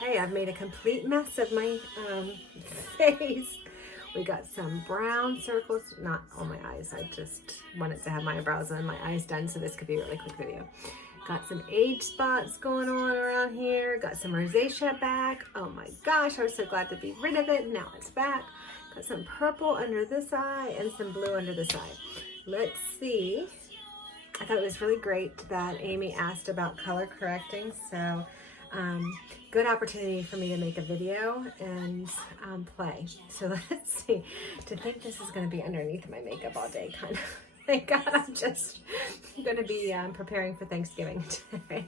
Okay, I've made a complete mess of my face. We got some brown circles, not on my eyes. I just wanted to have my eyebrows and my eyes done, so this could be a really quick video. Got some age spots going on around here. Got some rosacea back. Oh my gosh, I was so glad to be rid of it. Now it's back. Got some purple under this eye and some blue under this eye. Let's see. I thought it was really great that Amy asked about color correcting. So good opportunity for me to make a video and play. So let's see. To think this is going to be underneath my makeup all day, kind of. Thank God I'm just going to be preparing for Thanksgiving today.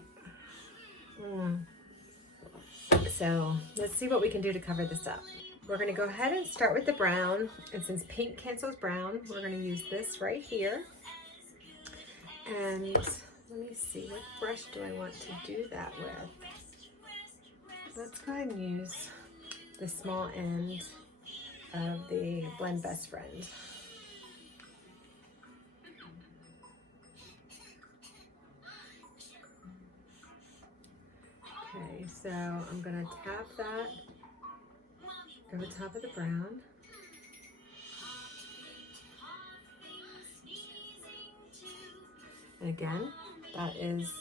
So let's see what we can do to cover this up. We're going to go ahead and start with the brown. And since pink cancels brown, we're going to use this right here. And let me see, what brush do I want to do that with? Let's go ahead and use the small end of the Blend Best Friend. Okay, so I'm going to tap that over top of the brown. And again, that is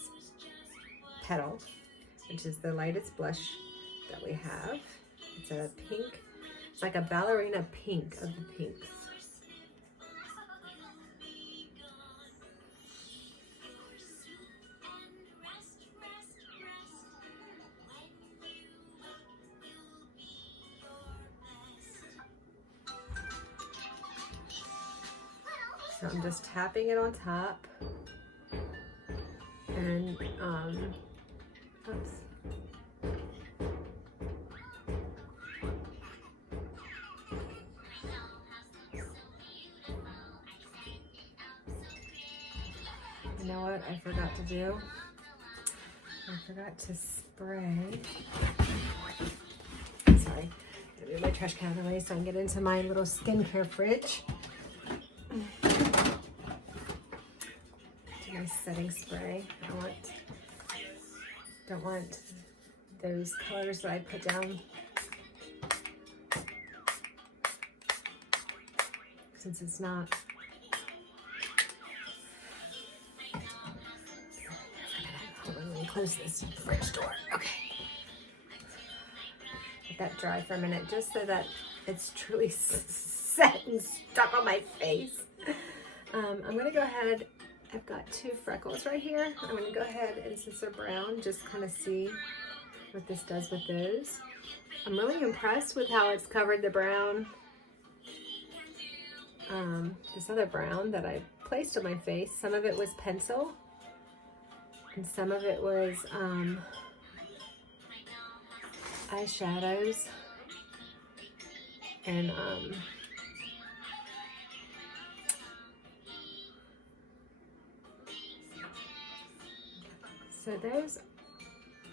Petal, which is the lightest blush that we have. It's a pink, it's like a ballerina pink of the pinks. So I'm just tapping it on top. And, oops. You know what I forgot to do? I forgot to spray. Sorry, I move my trash can out of the way so I can get into my little skincare fridge. My setting spray. I don't want those colors that I put down, since it's not. Hold on, let me close this fridge door. Okay. Let that dry for a minute, just so that it's truly set and stuck on my face. I'm gonna go ahead. I've got two freckles right here. I'm going to go ahead and, since they're brown, just kind of see what this does with those. I'm really impressed with how it's covered the brown, this other brown that I placed on my face. Some of it was pencil, and some of it was eyeshadows, and so those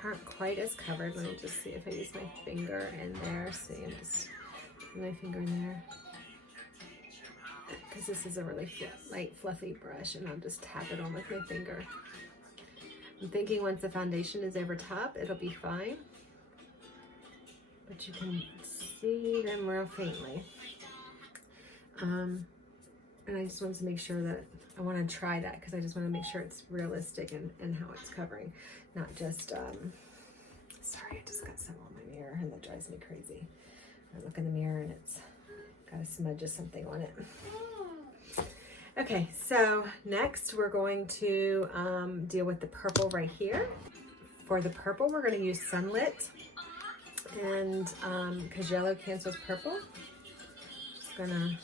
aren't quite as covered. Let me just see if I use my finger in there. See, I'm just put my finger in there, because this is a really light, fluffy brush, and I'll just tap it on with my finger. I'm thinking once the foundation is over top, it'll be fine, but you can see them real faintly. And I just wanted to make sure that I want to try that, because I just want to make sure it's realistic and how it's covering, not just, sorry, I just got some on my mirror and that drives me crazy. I look in the mirror and it's got a smudge of something on it. Okay, so next we're going to deal with the purple right here. For the purple, we're going to use Sunlit, and because yellow cancels purple, just gonna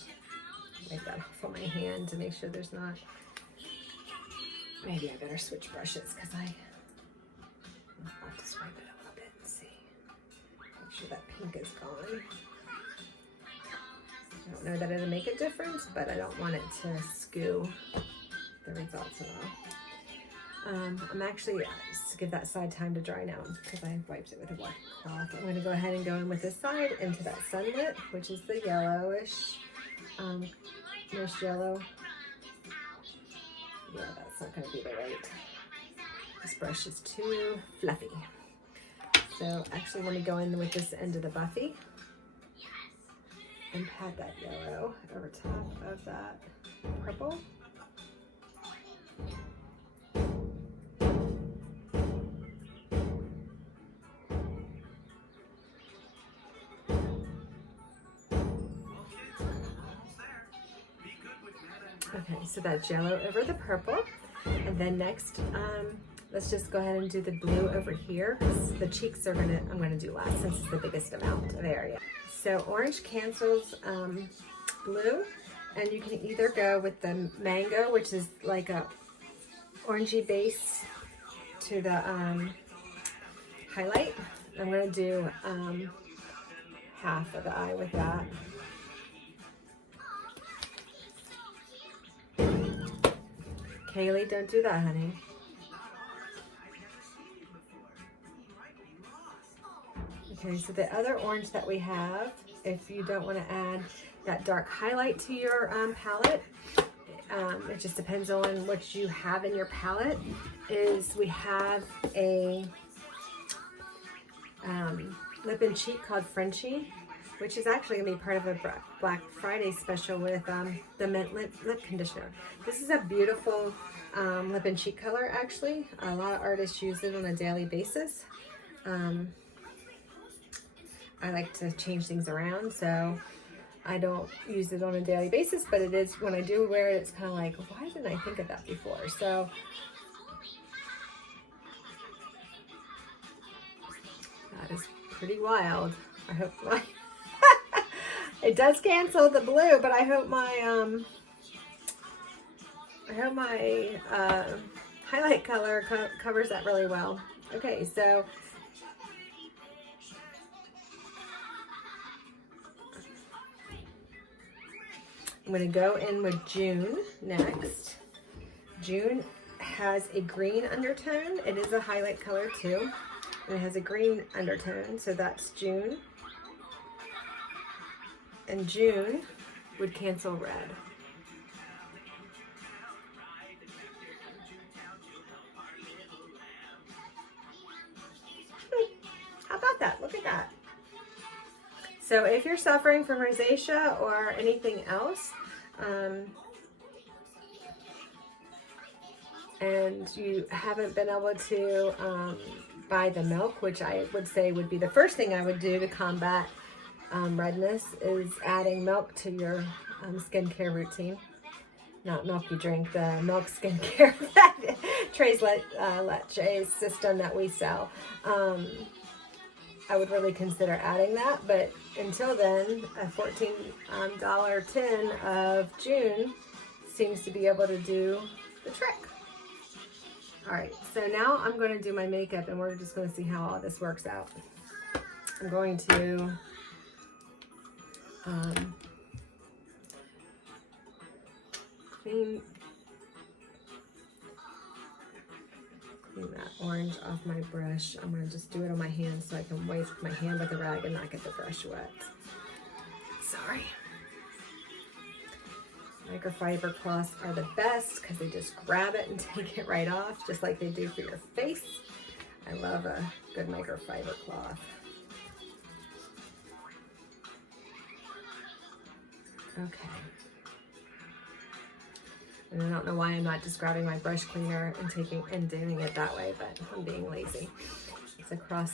wipe that off on my hand to make sure there's not. Maybe I better switch brushes, because I want to swipe it a little bit and see. Make sure that pink is gone. I don't know that it'll make a difference, but I don't want it to skew the results at all. I'm actually, just to give that side time to dry now, because I wiped it with a wet cloth. I'm going to go ahead and go in with this side into that Sunlit, which is the yellowish, nice yellow. Yeah, that's not going to be the right. This brush is too fluffy. So actually let me go in with this end of the Buffy and pat that yellow over top of that purple. Okay, so that's yellow over the purple. And then next, let's just go ahead and do the blue over here. The cheeks I'm gonna do last since it's the biggest amount of area. So orange cancels blue, and you can either go with the mango, which is like a orangey base to the highlight. I'm gonna do half of the eye with that. Kaylee, don't do that, honey. Okay, so the other orange that we have, if you don't want to add that dark highlight to your palette, it just depends on what you have in your palette, is we have a lip and cheek called Frenchie, which is actually going to be part of a Black Friday special with the Mint lip conditioner. This is a beautiful lip and cheek color, actually. A lot of artists use it on a daily basis. I like to change things around, so I don't use it on a daily basis, but it is, when I do wear it, it's kind of like, why didn't I think of that before? So that is pretty wild. I hope it does cancel the blue, but I hope my highlight color covers that really well. Okay, so I'm going to go in with June next. June has a green undertone. It is a highlight color too. And it has a green undertone, so that's June. And June would cancel red. How about that? Look at that. So if you're suffering from rosacea or anything else, and you haven't been able to buy the milk, which I would say would be the first thing I would do to combat redness, is adding milk to your skincare routine. Not milk you drink, the milk skincare, that Tres Leches system that we sell. I would really consider adding that, but until then, a $14 tin of June seems to be able to do the trick. All right, so now I'm going to do my makeup, and we're just going to see how all this works out. I'm going to clean that orange off my brush. I'm going to just do it on my hand so I can wipe my hand with a rag and not get the brush wet. Sorry. Microfiber cloths are the best because they just grab it and take it right off, just like they do for your face. I love a good microfiber cloth. Okay. And I don't know why I'm not just grabbing my brush cleaner and doing it that way, but I'm being lazy. It's across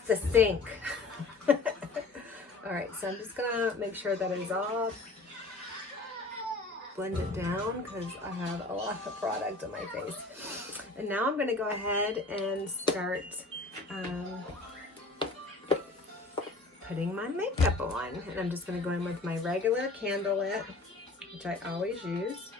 the sink. All right, so I'm just gonna make sure that it's all blended down because I have a lot of product on my face. And now I'm gonna go ahead and start putting my makeup on. And I'm just gonna go in with my regular candlelit, which I always use.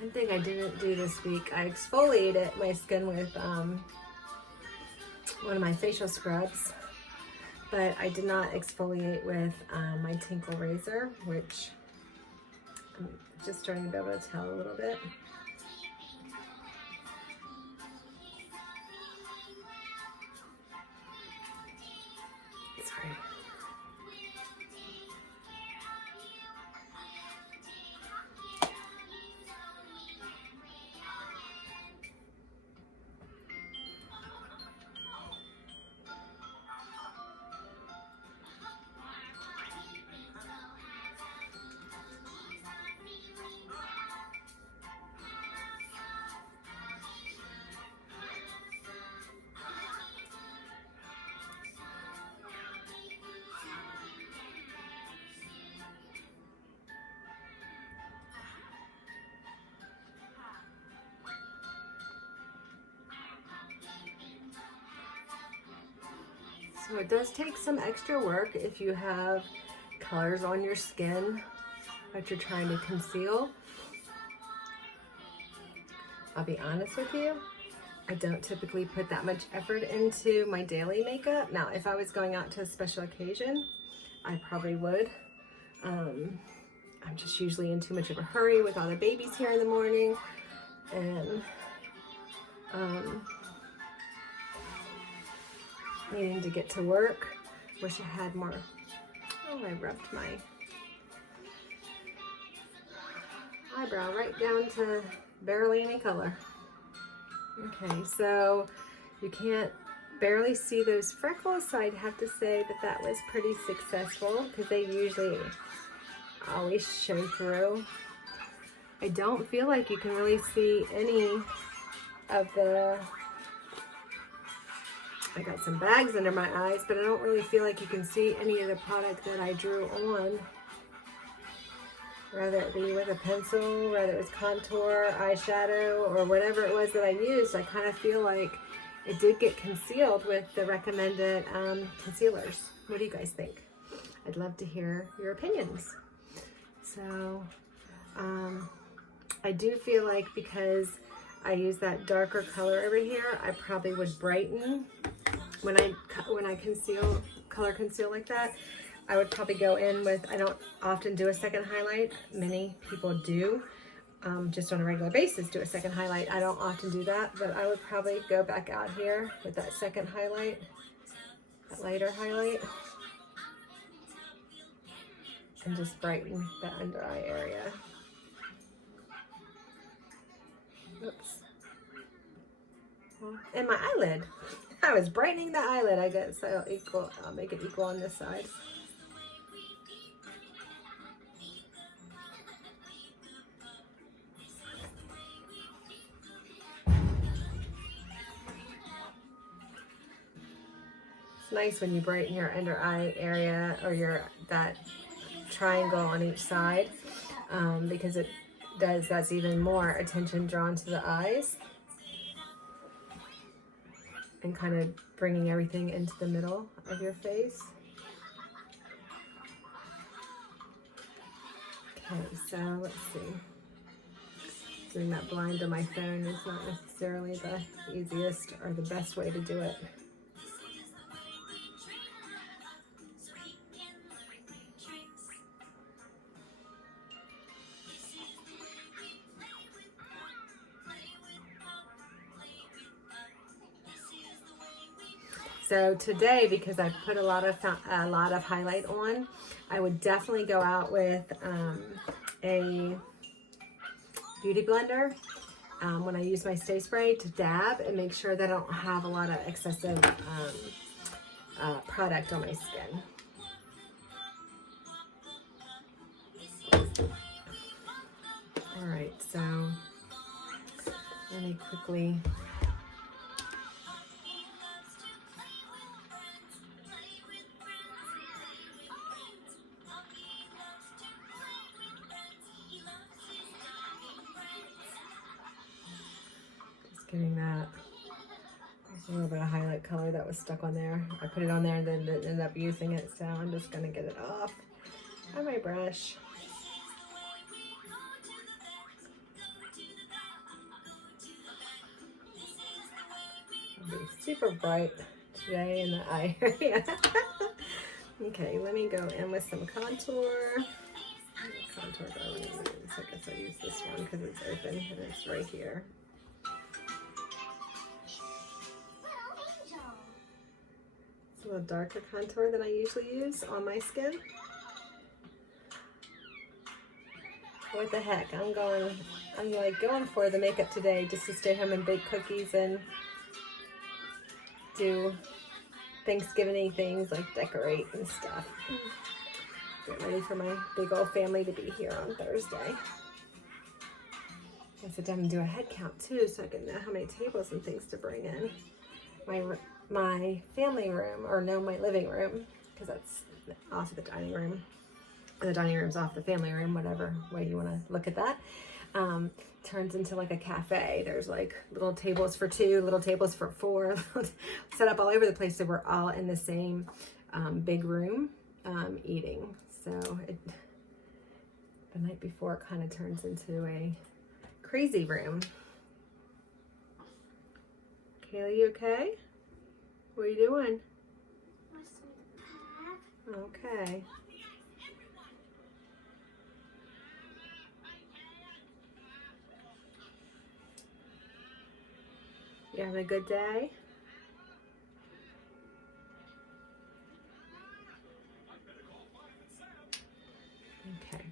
One thing I didn't do this week, I exfoliated my skin with one of my facial scrubs, but I did not exfoliate with my Tinkle razor, which I'm just starting to be able to tell a little bit. Sorry. So it does take some extra work if you have colors on your skin that you're trying to conceal. I'll be honest with you, I don't typically put that much effort into my daily makeup. Now, if I was going out to a special occasion, I probably would. I'm just usually in too much of a hurry with all the babies here in the morning, and needing to get to work. Wish I had more. Oh, I rubbed my eyebrow right down to barely any color. Okay, so you can't barely see those freckles, so I'd have to say that that was pretty successful because they usually always show through. I don't feel like you can really see any of the, I got some bags under my eyes, but I don't really feel like you can see any of the product that I drew on. Whether it be with a pencil, whether it was contour, eyeshadow, or whatever it was that I used, I kind of feel like it did get concealed with the recommended concealers. What do you guys think? I'd love to hear your opinions. So I do feel like because I use that darker color over here, I probably would brighten when I color conceal like that. I would probably go in with, I don't often do a second highlight. Many people do, just on a regular basis, do a second highlight. I don't often do that, but I would probably go back out here with that second highlight, that lighter highlight, and just brighten the under eye area. Oops. And my eyelid. I was brightening the eyelid, I guess. So I'll make it equal on this side. It's nice when you brighten your under eye area or that triangle on each side, because that's even more attention drawn to the eyes and kind of bringing everything into the middle of your face. Okay, so let's see. Doing that blind on my phone is not necessarily the easiest or the best way to do it. So today, because I put a lot of highlight on, I would definitely go out with a beauty blender when I use my Stay Spray to dab and make sure that I don't have a lot of excessive product on my skin. All right, so let me quickly getting that. There's a little bit of highlight color that was stuck on there. I put it on there and then ended up using it, so I'm just gonna get it off on my brush. super bright today in the eye area. Okay, let me go in with some contour. Contour do I want to use? I guess I'll use this one because it's open and it's right here. It's a little darker contour than I usually use on my skin. What the heck? I'm like going for the makeup today just to stay home and bake cookies and do Thanksgiving things like decorate and stuff. Get ready for my big old family to be here on Thursday. I sit down and do a head count too so I can know how many tables and things to bring in. My family room, or no, my living room, because that's off the dining room. The dining room's off the family room, whatever way you want to look at that. Turns into like a cafe. There's like little tables for 2, little tables for 4, set up all over the place so we're all in the same big room eating. So the night before it kind of turns into a crazy room. Kayla, you okay? What are you doing? Okay. You having a good day? Okay.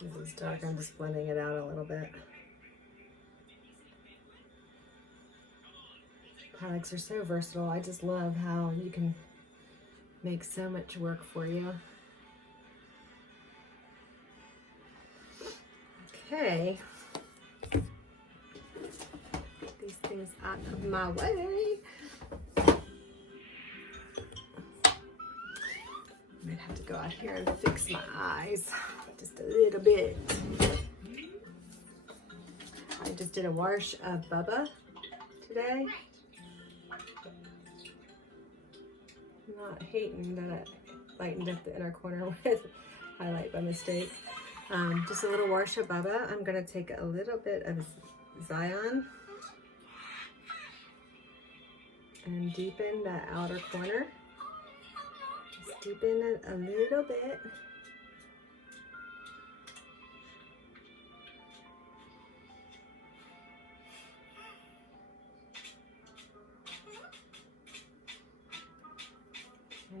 This is dark. I'm just blending it out a little bit. Products are so versatile. I just love how you can make so much work for you. Okay. Get these things out of my way. I might have to go out here and fix my eyes just a little bit. I just did a wash of Bubba today. I'm not hating that it lightened up the inner corner with highlight by mistake. Just a little wash of Bubba. I'm going to take a little bit of Zion and deepen that outer corner. Just deepen it a little bit.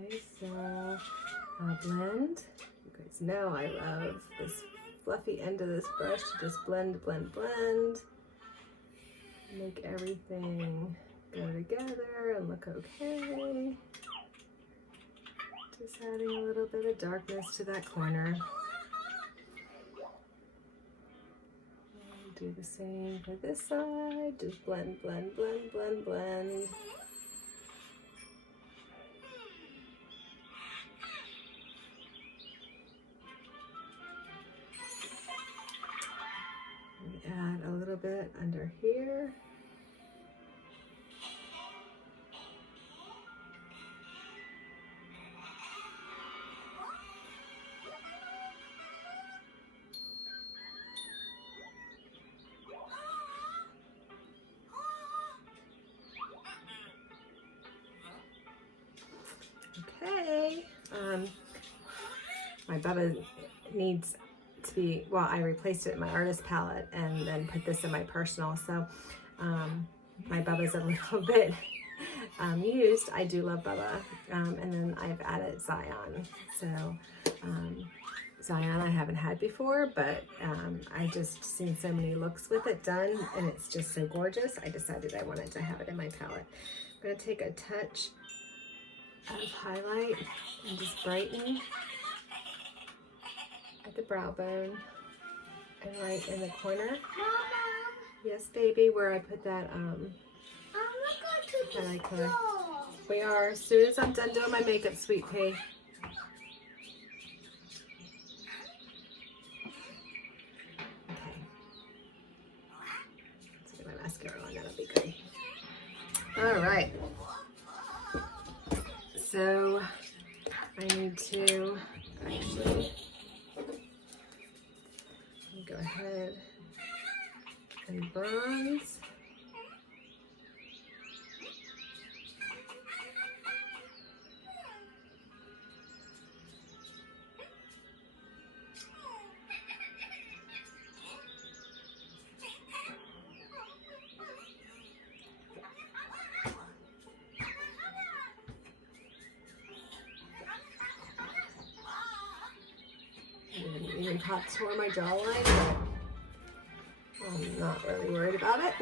Okay, so I'll blend. You guys know I love this fluffy end of this brush to just blend, blend, blend. Make everything go together and look okay. Just adding a little bit of darkness to that corner. And do the same for this side. Just blend, blend, blend, blend, blend. Add a little bit under here. Okay. My Bubba needs to be, well, I replaced it in my artist palette and then put this in my personal. So my Bubba's a little bit used. I do love Bubba. And then I've added Zion. So Zion I haven't had before, but I just seen so many looks with it done and it's just so gorgeous. I decided I wanted to have it in my palette. I'm going to take a touch of highlight and just brighten at the brow bone and right in the corner. Mama, Yes, baby, where I put that I'm not going to highlight the color. store. We are, as soon as I'm done doing my makeup, sweet pea. Okay. Let's get my mascara on, that'll be good. All right. So I need to actually go ahead and bronze. I didn't even contour my jawline, but I'm not really worried about it.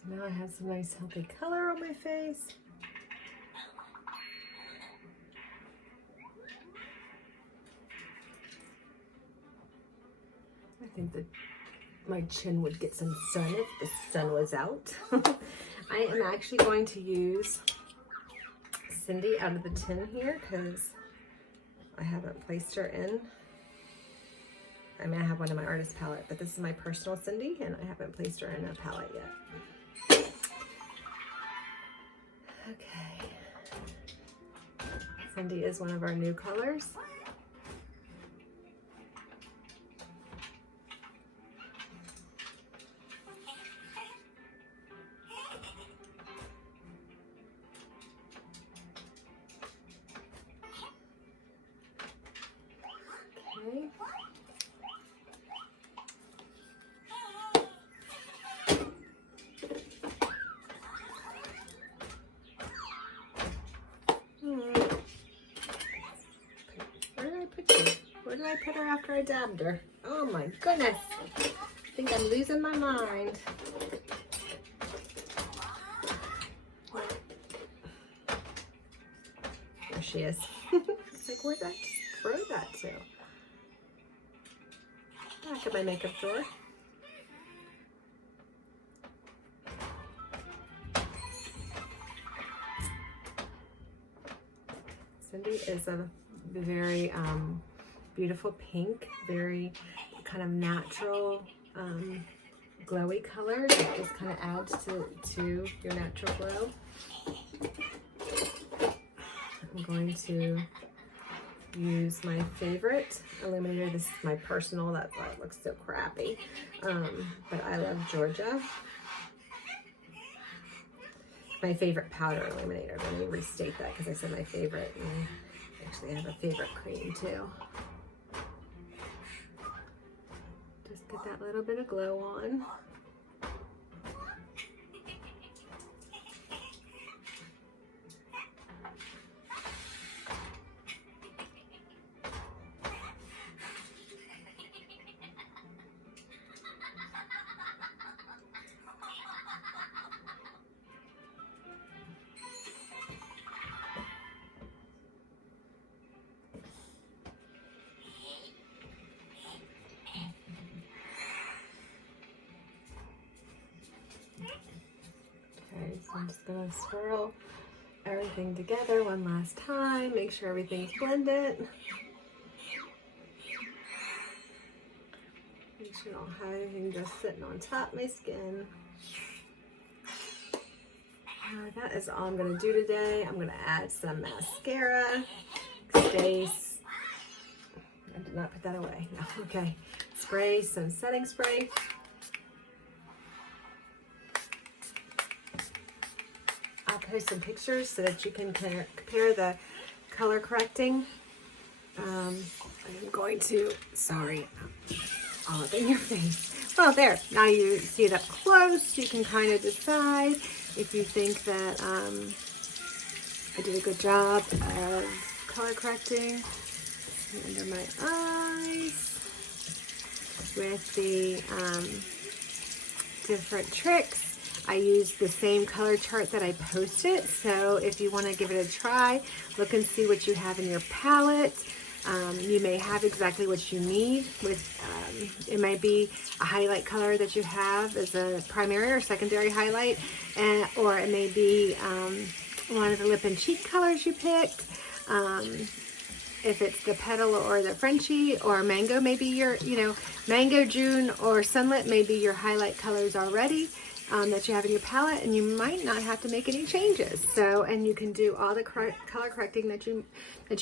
So now I have some nice healthy color on my face. I think that my chin would get some sun if the sun was out. I am actually going to use Cindy out of the tin here because I haven't placed her in. I mean, I have one in my artist palette, but this is my personal Cindy, and I haven't placed her in a palette yet. Okay. Cindy is one of our new colors. Okay. Where did I put her after I dabbed her? Oh my goodness. I think I'm losing my mind. There she is. It's like, where did I just throw that to? Back of my makeup drawer. Cindy is a very beautiful pink, very kind of natural, glowy color that just kind of adds to your natural glow. I'm going to use my favorite illuminator. This is my personal, that's why it looks so crappy, but I love Georgia. My favorite powder illuminator. Let me restate that because I said my favorite, and actually I have a favorite cream too. Just get that little bit of glow on. So I'm just gonna swirl everything together one last time, make sure everything's blended. Make sure I don't have anything just sitting on top of my skin. That is all I'm gonna do today. I'm gonna add some mascara. Stace. I did not put that away. No, okay. Spray some setting spray. I'll post some pictures so that you can compare the color correcting. I'm going to, sorry, all up in your face. Well, there, now you see it up close. You can kind of decide if you think that I did a good job of color correcting under my eyes with the different tricks. I use the same color chart that I posted, so if you want to give it a try, look and see what you have in your palette. You may have exactly what you need. It might be a highlight color that you have as a primary or secondary highlight, or it may be one of the lip and cheek colors you picked. If it's the petal or the Frenchie or mango, maybe your, mango, June, or sunlit may be your highlight colors already that you have in your palette, and you might not have to make any changes. So, and you can do all the color correcting that you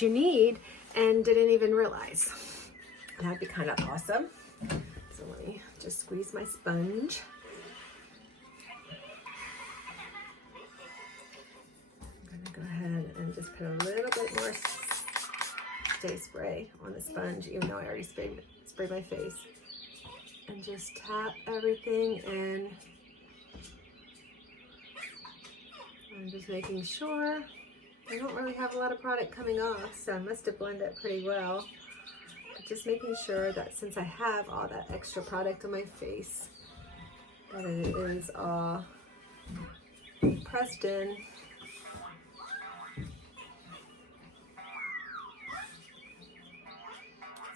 need and didn't even realize. That'd be kind of awesome. So let me just squeeze my sponge. I'm gonna go ahead and just put a little bit more Stay Spray on the sponge, even though I already sprayed my face. And just tap everything in. I'm just making sure. I don't really have a lot of product coming off, so I must have blended it pretty well. But just making sure that since I have all that extra product on my face, that it is all pressed in.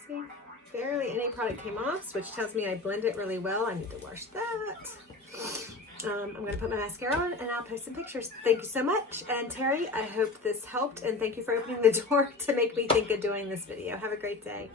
See, barely any product came off, which tells me I blend it really well. I need to wash that. I'm going to put my mascara on and I'll post some pictures. Thank you so much. And Terry, I hope this helped, and thank you for opening the door to make me think of doing this video. Have a great day.